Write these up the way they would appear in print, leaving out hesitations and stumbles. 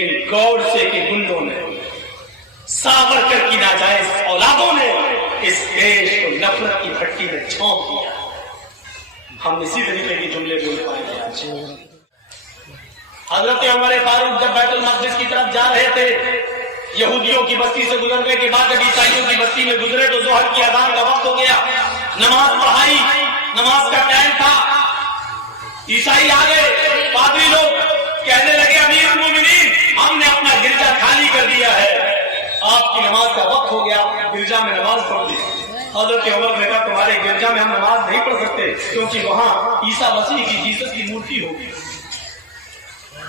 लेकिन गौडसे के गुंडों ने, सावरकर की नाजायज औलादों ने इस देश को नफरत की भट्टी में झोंक दिया। हम इसी तरीके के जुमले बोल पाएंगे आज। हजरत उमर फारूक जब बैतुल मक़दिस की तरफ जा रहे थे, यहूदियों की बस्ती से गुजरने के बाद जब ईसाइयों की बस्ती में गुजरे तो ज़ोहर की अज़ान का वक्त हो गया, नमाज पढ़ाई, नमाज का टाइम था। ईसाई आ गए, पादरी लोग कहने लगे अमीरुल मोमिनीन, हमने अपना गिरजा खाली कर दिया है, आपकी नमाज का वक्त हो गया, गिरजा में नमाज पढ़ दी। हजरत उमर ने कहा तुम्हारे गिरजा में हम नमाज नहीं पढ़ सकते, क्योंकि वहां ईसा मसीह की, जीसस की मूर्ति होगी,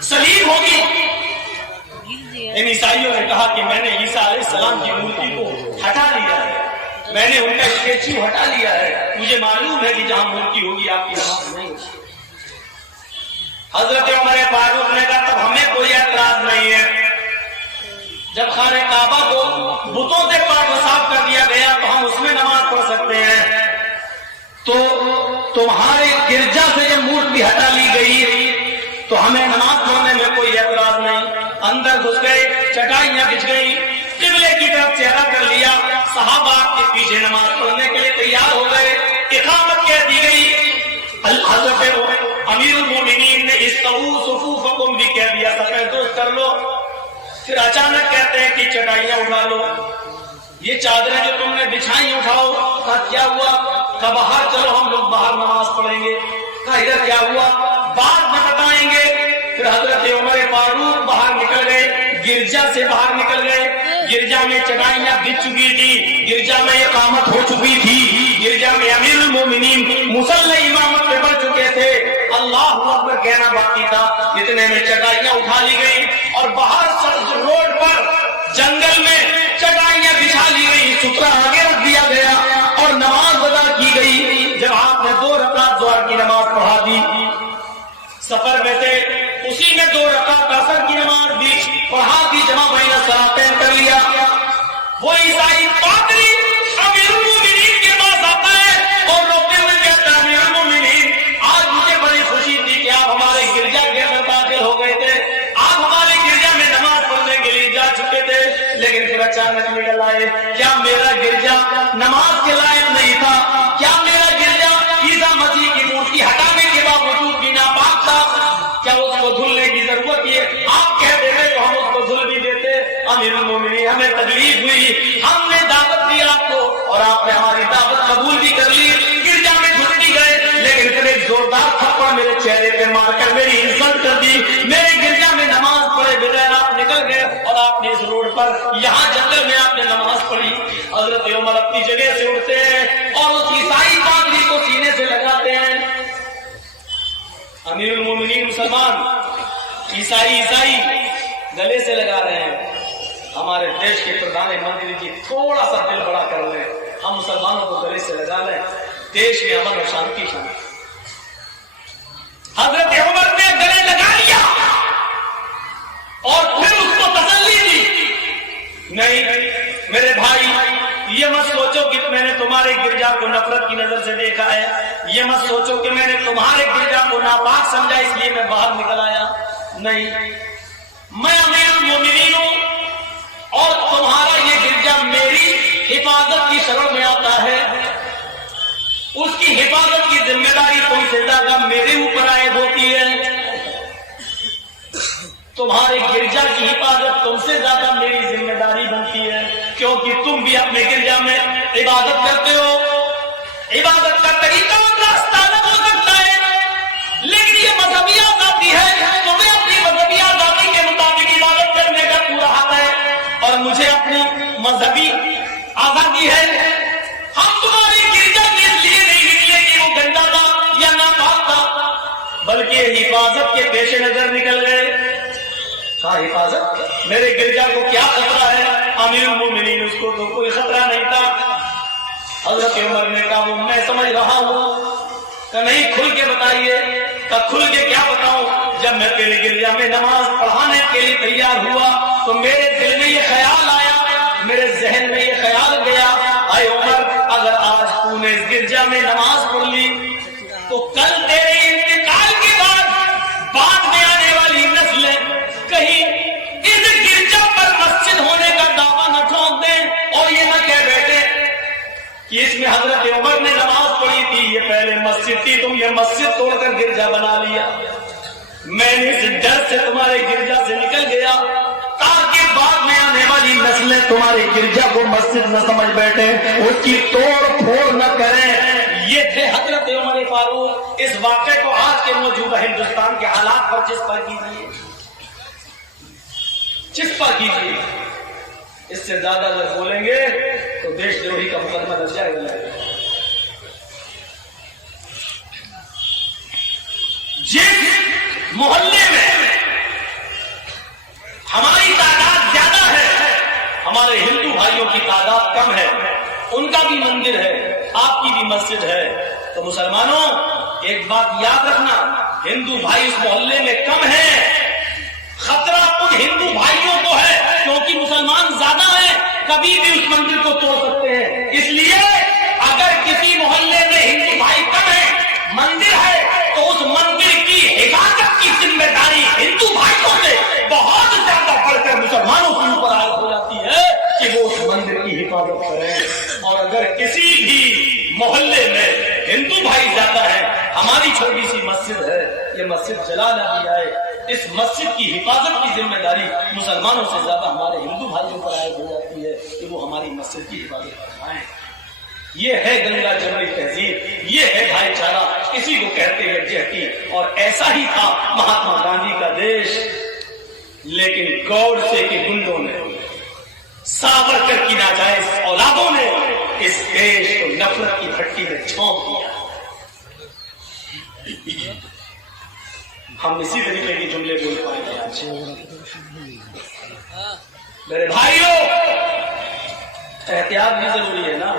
सलीब होगी। इन ईसाइयों ने कहा कि मैंने ईसा अलैहिस्सलाम की मूर्ति को हटा लिया है, मैंने उनका स्टेच्यू हटा लिया है, मुझे मालूम है कि जहां मूर्ति होगी आपकी नमाज नहीं होगी। हजरत उमर फारूक ने कहा तब हमें कोई एतराज नहीं है, जब खाने काबा को बुतों से पाक साफ कर दिया गया तो हम उसमें नमाज पढ़ सकते हैं, तो तुम्हारे गिरजा से जब मूर्ति हटा ली गई तो हमें नमाज पढ़ने में कोई एतराज नहीं। अंदर घुस गए, चटाइयां बिछ गई, किबले की तरफ चेहरा कर लिया, सहाबा के पीछे नमाज पढ़ने के लिए तैयार हो गए, इकामत कह दी गई। हज़रत अमीरुल मोमिनीन ने इस्तऊ सुफूफकुम भी कह दिया, सफेद दोस्त कर लो। फिर अचानक कहते हैं कि चटाइयां उठा लो, ये चादरें जो तुमने बिछाई उठाओ। कहा क्या हुआ? कहा बाहर चलो, हम लोग बाहर नमाज पढ़ेंगे। कहा इधर क्या हुआ? बाद में बताएंगे। फिर हजरत उमर फारूक बाहर निकल गए, गिरजा से बाहर निकल गए। गिरजा में चटाइयां बिछ चुकी थी, गिरजा में इकामत हो चुकी थी, गिरजा में अमीरुल मोमिनीन मुसल्ले इमामत पे बढ़ चुके थे, अल्लाहु अकबर कहना बाकी था। इतने में चटाइयां उठा ली गई और बाहर सड़क रोड पर जंगल में चटाइयां बिछा ली गई, सुतरा आगे रख दिया गया और नमाज अदा की गई। जब आपने 2 रकात ज़ोहर की नमाज पढ़ा दी, सफर में थे, उसी में 2 रकात असर की नमाज भी पढ़ा दी, जमा बैन सलातैन कर लिया। वो ईसाई पादरी अमीरुल मोमिनीन के पास आता है और रोते हुए कहता है अमीरुल मोमिनीन, आज मुझे बड़ी खुशी थी कि आप हमारे गिरजा के अंदर दाखिल हो गए थे, आप हमारे गिरजा में नमाज पढ़ने के लिए जा चुके थे, लेकिन फिर अचानक निकल आए। क्या मेरा गिरजा नमाज के लायक नहीं था? क्या मेरा गिरजा ईसा मसीह की मूर्ति हटाने के बावजूद भी नापाक था? क्या उसको धुलने की जरूरत है? आप कह देते तो हम उसको धुल भी देते। अमीरुल मोमिनीन, हमें तकलीफ हुई, हमने दावत दी आपको और आपने हमारी दावत कबूल भी कर ली, गिरजा में घुस भी गए, लेकिन फिर एक जोरदार थप्पड़ मेरे चेहरे पे मारकर मेरी इंसल्ट कर दी, मेरे गिरजा में नमाज पढ़े बगैर आप निकल गए और आपने इस रोड पर, यहाँ जंगल में आपने नमाज पढ़ी। हजरत उमर अपनी जगह से उठते हैं और उस ईसाई पादरी को सीने से लगाते हैं। अमीरुल मोमिनीन मुसलमान, ईसाई गले से लगा रहे हैं। हमारे देश के प्रधानमंत्री जी थोड़ा सा दिल बड़ा कर लें, हम मुसलमानों को गले से लगा लें, देश में अमन और शांति शांति। हजरत उमर ने गले लगा लिया और फिर उसको तसल्ली दी, नहीं मेरे भाई, ये मत सोचो कि मैंने तुम्हारे गिरजा को नफरत की नजर से देखा है, ये मत सोचो कि मैंने तुम्हारे गिरजा को नापाक समझा इसलिए मैं बाहर निकल आया। नहीं, मैं अमीरुल मोमिनीन हूं और तुम्हारा ये गिरजा मेरी हिफाजत की शरण में आता है, उसकी हिफाजत की जिम्मेदारी तुमसे ज्यादा मेरे ऊपर आयद होती है। तुम्हारे गिरजा की हिफाजत तुमसे ज्यादा मेरी जिम्मेदारी बनती है, क्योंकि तुम भी अपने गिरजा में इबादत करते हो। इबादत का तरीका और रास्ता अलग हो सकता है, लेकिन ये मजहबी आजादी है, तुम्हें अपनी मजहबी आजादी के मुताबिक इबादत करने का पूरा हक है और मुझे अपनी मजहबी आजादी है। हम तुम्हारी गिरजा के लिए नहीं निकले कि वो गंदा था या नापाक था, बल्कि हिफाजत के पेश नजर निकल गए। हाँ, हिफाजत, मेरे गिरजा को क्या खतरा है? अमीरुल मोमिनीन, उसको तो कोई खतरा नहीं था। हजरत उमर ने कहा वो मैं समझ रहा हूँ। कहा नहीं, खुल के बताइए। कहा खुल के क्या बताऊं? जब मैं तेरे गिरजा में नमाज पढ़ाने के लिए तैयार हुआ तो मेरे दिल में ये ख्याल आया, मेरे जहन में ये ख्याल गया, आए उमर, अगर आज तूने इस गिरजा में नमाज पढ़ ली तो कल तेरे इंतकाल के बाद में आने वाली नस्लें कहीं مسجد تھی، تم یہ مسجد توڑ کر گرجا بنا لیا. میں نے اس ڈر سے تمہارے گرجا سے نکل گیا تاکہ بعد میں آنے والی نسلیں تمہارے گرجا کو مسجد نہ سمجھ بیٹھے، اس کی توڑ پھوڑ نہ کریں. یہ تھے حضرت عمر فاروق. اس واقعے کو آج کے موجودہ ہندوستان کے حالات پر چسپا کیجیے، چسپا کیجیے. اس سے زیادہ اگر بولیں گے تو دیش دروہی کا مقدمہ لگ جائے گا. جس محلے میں ہماری تعداد زیادہ ہے، ہمارے ہندو بھائیوں کی تعداد کم ہے، ان کا بھی مندر ہے، آپ کی بھی مسجد ہے، تو مسلمانوں ایک بات یاد رکھنا، ہندو بھائی اس محلے میں کم ہیں. خطرہ ان ہندو بھائیوں کو ہے کیونکہ مسلمان زیادہ ہیں، کبھی بھی اس مندر کو توڑ سکتے ہیں. اس لیے اگر کسی محلے میں ہندو بھائی کم ہیں، مندر ہے، تو اس مندر کی حفاظت کی ذمہ داری ہندو بھائیوں سے بہت زیادہ بڑھ کر مسلمانوں کے اوپر عائد ہو جاتی ہے کہ وہ اس مندر کی حفاظت کریں. اور اگر کسی بھی محلے میں ہندو بھائی زیادہ ہیں، ہماری چھوٹی سی مسجد ہے، یہ مسجد جلا نہ دی جائے، اس مسجد کی حفاظت کی ذمہ داری مسلمانوں سے زیادہ ہمارے ہندو بھائیوں پر عائد ہو جاتی ہے کہ وہ ہماری مسجد کی حفاظت فرمائیں. یہ ہے گنگا جمنی تہذیب، یہ ہے بھائی چارہ، اسی کو کہتے ہیں یکجہتی. اور ایسا ہی تھا مہاتما گاندھی کا دیش. لیکن گوڈسے کے گنڈوں نے، ساورکر کی ناجائز اولادوں نے اس دیش کو نفرت کی بھٹی میں جھونک دیا. ہم اسی طریقے کے جملے بول پائیں گے آج. میرے بھائیوں، احتیاط بھی ضروری ہے نا.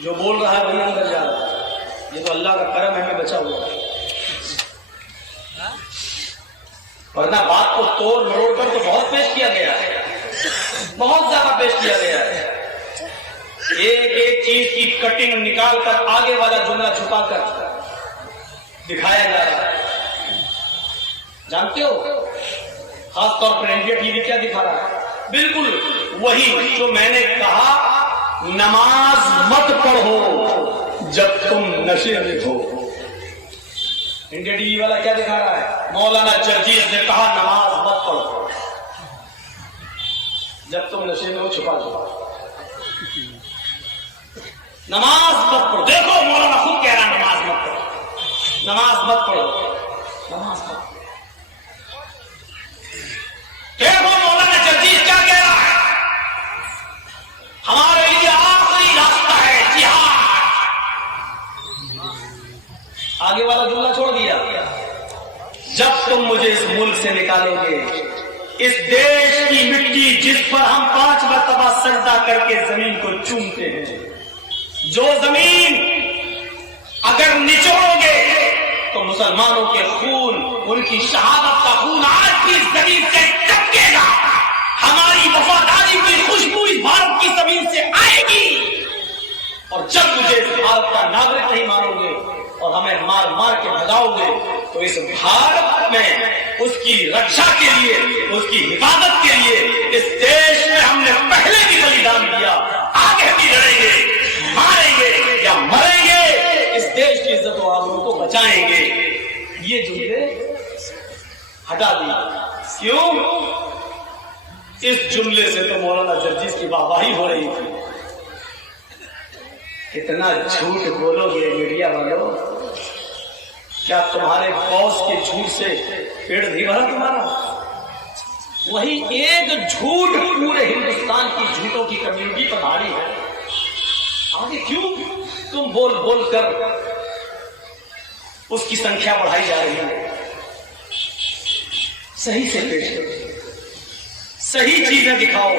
جو بول رہا ہے وہی اندر جا رہا ہے. یہ تو اللہ کا کرم ہے، میں بچا ہوا ہے، ورنہ بات کو توڑ مروڑ کر تو بہت پیش کیا گیا ہے، بہت زیادہ پیش کیا گیا ہے. ایک ایک چیز کی کٹنگ نکال کر آگے والا جملہ چھپا کر دکھایا جا رہا ہے. جانتے ہو خاص طور پر انڈیا ٹی وی کیا دکھا رہا ہے؟ بالکل وہی جو میں نے کہا، نماز مت پڑھو جب تم نشے میں ہو. انڈیا ٹی وی والا کیا دکھا رہا ہے؟ مولانا جرجیز نے کہا نماز مت پڑھو جب تم نشے میں ہو، چھپا دو. نماز مت پڑھو. دیکھو مولانا خود کہہ رہا نماز مت پڑھو، نماز مت پڑھو، نماز مت. دیکھو مولانا جرجیز کیا کہہ رہا ہے، ہمارے لیے آخری راستہ ہے جہاد. آگے والا جملہ چھوڑ دیا. جب تم مجھے اس ملک سے نکالو گے، اس دیش کی مٹی جس پر ہم 5 مرتبہ سجدہ کر کے زمین کو چومتے ہیں، جو زمین اگر نچوڑو گے تو مسلمانوں کے خون، ان کی شہادت کا خون آج بھی زمین سے ٹپکے گا. ہماری وفاداری کی خوشبو اس بھارت کی زمین سے آئے گی. اور جب مجھے اس بھارت کا ناگرک نہیں مانو گے اور ہمیں مار مار کے بھگاؤ گے، تو اس بھارت میں اس کی رکشا کے لیے، اس کی حفاظت کے لیے اس دیش میں ہم نے پہلے بھی بلیدان دیا، آگے بھی لڑیں گے، ماریں گے یا مریں گے، اس دیش کی عزت و آبرو کو بچائیں گے. یہ جملے ہٹا دیا. کیوں؟ اس جملے سے تو مولانا جرجیز کی واہواہی ہو رہی تھی. کتنا جھوٹ بولو گے میڈیا والوں، کیا تمہارے باس کے جھوٹ سے پیڑ نہیں بھرا تمہارا؟ وہی ایک جھوٹ پورے ہندوستان کی جھوٹوں کی کمیونٹی پر بھاری ہے. آگے کیوں تم بول بول کر اس کی سنکھیا بڑھائی جا رہی ہے؟ صحیح سے پیش کرو، صحیح چیزیں دکھاؤ.